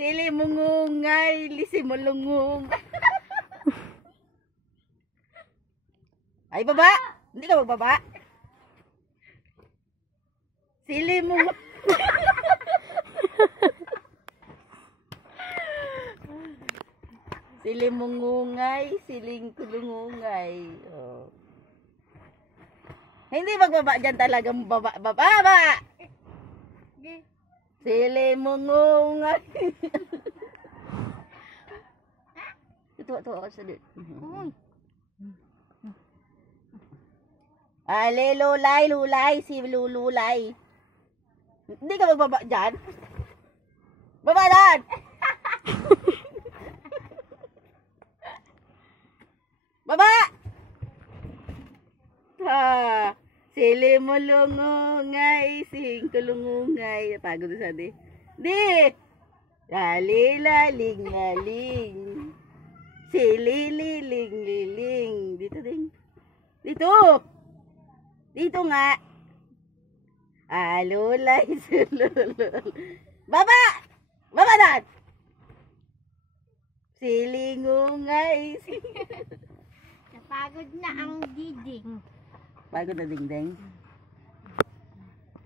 Sili mungungay, lisi mulungong. Ay, baba! Hindi ka magbaba. Sili mungungay. Sili mungungay, siling kulungungay. Oh. Hindi magbaba dyan talaga. Baba, baba, baba! Sili mungungay. Ito ako sa dito. Ale, lulay, si lululay. Hindi ka magbaba dyan. Baba dyan! Baba! Ha! Sili mulungungay, sing kulungungay. Pagod sa di. Di! Lali, laling, laling. Sili, liling, liling. Dito din. Dito! Dito nga. Alulay, sululul. Baba! Baba dyan! Silingungay, Napagod na ang diding. Pagod na dingding.